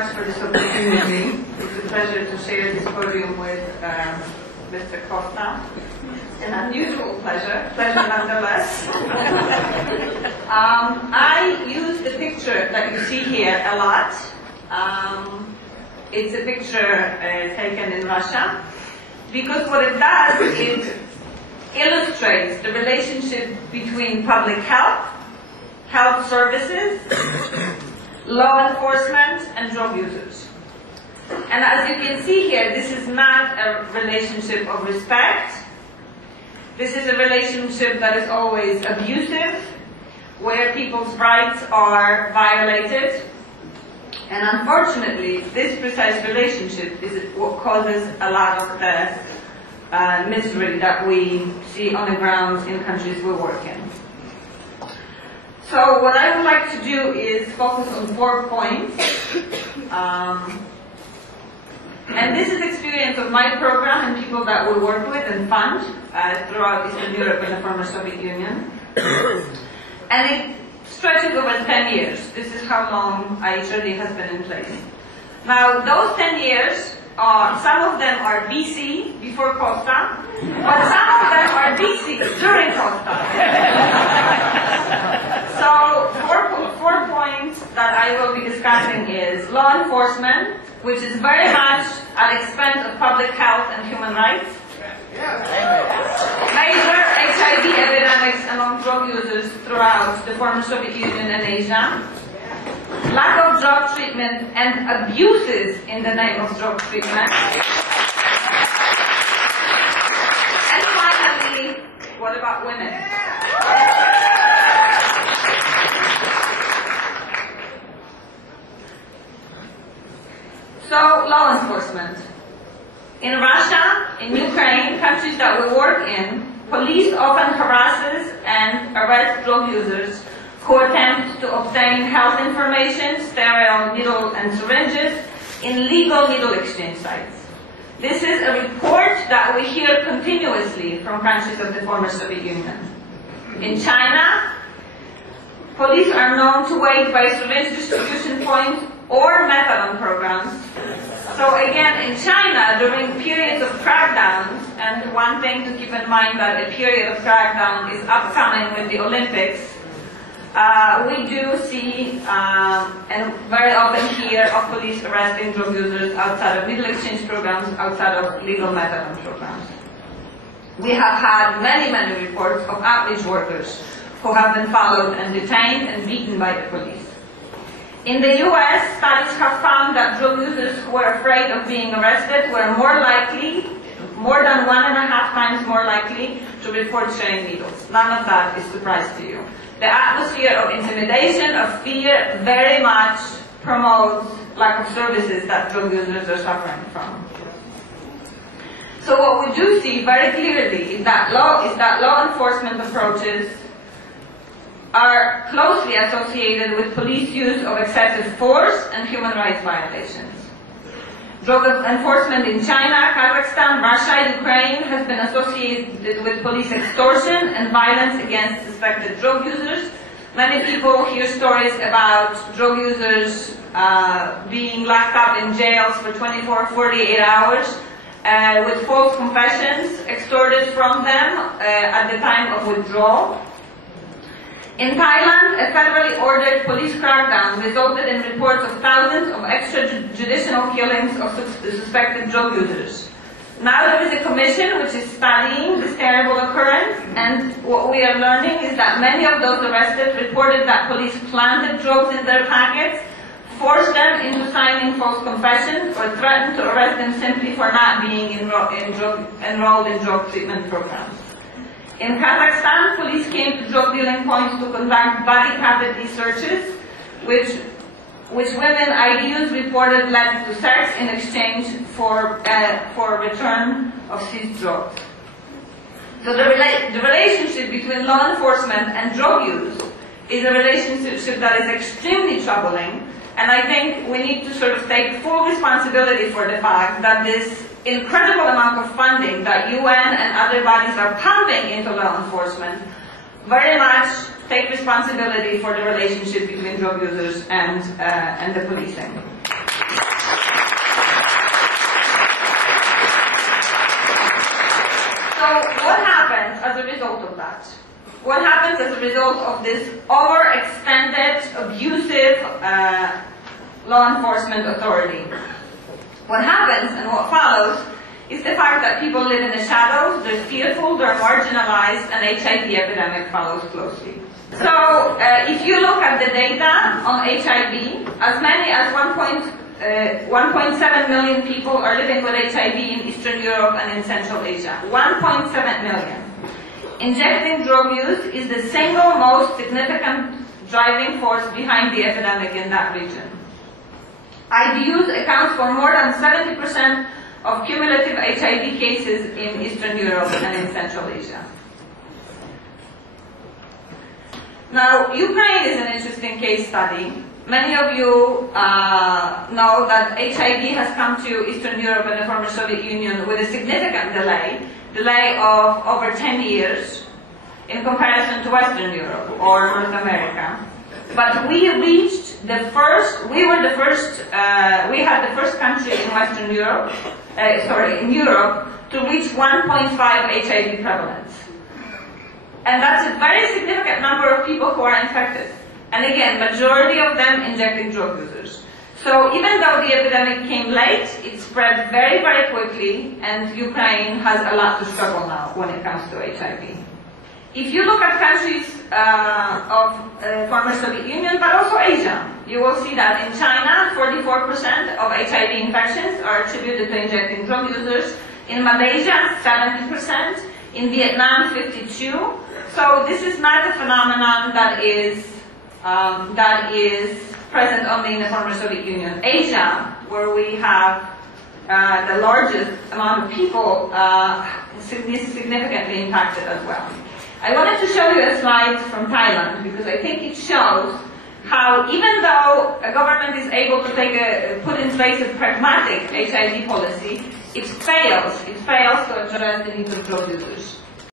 much for this opportunity. It's a pleasure to share this podium with Mr. Costa. An unusual pleasure nonetheless. I use the picture that you see here a lot. It's a picture taken in Russia, because what it does, it illustrates the relationship between public health, health services, law enforcement, and drug users. And as you can see here, this is not a relationship of respect. This is a relationship that is always abusive, where people's rights are violated. And unfortunately, this precise relationship is what causes a lot of the misery that we see on the ground in countries we work in. So what I would like to do is focus on 4 points. And this is experience of my program and people that we work with and fund throughout Eastern Europe and the former Soviet Union. And it stretches over 10 years. This is how long IHRD has been in place. Now, those 10 years, some of them are BC, before Costa, but some of them are BC, during Costa. So, 4 points that I will be discussing is law enforcement, which is very much at the expense of public health and human rights. Major HIV epidemics among drug users throughout the former Soviet Union and Asia. Lack of drug treatment and abuses in the name of drug treatment. And finally, what about women? So, law enforcement. In Russia, in Ukraine, countries that we work in, police often harasses and arrests drug users who attempt to obtain health information, sterile needle and syringes, in legal needle exchange sites. This is a report that we hear continuously from countries of the former Soviet Union. In China, police are known to wait by syringe distribution points or methadone programs. So again, in China, during periods of crackdowns, and one thing to keep in mind that a period of crackdown is upcoming with the Olympics, we do see and very often hear of police arresting drug users outside of needle exchange programs, outside of legal methadone programs. We have had many, many reports of outreach workers who have been followed and detained and beaten by the police. In the US, studies have found that drug users who were afraid of being arrested were more than 1.5 times more likely to report sharing needles. None of that is a surprise to you. The atmosphere of intimidation, of fear, very much promotes lack of services that drug users are suffering from. So what we do see very clearly is that law enforcement approaches are closely associated with police use of excessive force and human rights violations. Drug enforcement in China, Kazakhstan, Russia, Ukraine has been associated with police extortion and violence against suspected drug users. Many people hear stories about drug users being locked up in jails for 24, 48 hours with false confessions extorted from them at the time of withdrawal. In Thailand, a federally ordered police crackdown resulted in reports of thousands of extrajudicial killings of suspected drug users. Now there is a commission which is studying this terrible occurrence, and what we are learning is that many of those arrested reported that police planted drugs in their packets, forced them into signing false confessions, or threatened to arrest them simply for not being enrolled in drug treatment programs. In Kazakhstan, police came to drug dealing points to conduct body cavity searches, which women IDUs reported led to sex in exchange for return of seized drugs. So the relationship between law enforcement and drug use is a relationship that is extremely troubling, and I think we need to sort of take full responsibility for the fact that this incredible amount of funding that UN and other bodies are pumping into law enforcement very much take responsibility for the relationship between drug users and the policing. So what happens as a result of that? What happens as a result of this overextended, abusive law enforcement authority? What happens and what follows is the fact that people live in the shadows, they're fearful, they're marginalized, and HIV epidemic follows closely. So if you look at the data on HIV, as many as 1.7 million people are living with HIV in Eastern Europe and in Central Asia. 1.7 million. Injecting drug use is the single most significant driving force behind the epidemic in that region. IV use accounts for more than 70% of cumulative HIV cases in Eastern Europe and in Central Asia. Now, Ukraine is an interesting case study. Many of you know that HIV has come to Eastern Europe and the former Soviet Union with a significant delay of over 10 years in comparison to Western Europe or North America. But we had the first country in Western Europe, in Europe, to reach 1.5 HIV prevalence. And that's a very significant number of people who are infected. And again, majority of them injecting drug users. So even though the epidemic came late, it spread very, very quickly, and Ukraine has a lot to struggle now when it comes to HIV. If you look at countries of former Soviet Union, but also Asia, you will see that in China, 44% of HIV infections are attributed to injecting drug users. In Malaysia, 70%. In Vietnam, 52%. So this is not a phenomenon that is present only in the former Soviet Union. Asia, where we have the largest amount of people, significantly impacted as well. I wanted to show you a slide from Thailand because I think it shows how even though a government is able to put in place a pragmatic HIV policy, it fails to address the needs of drug users.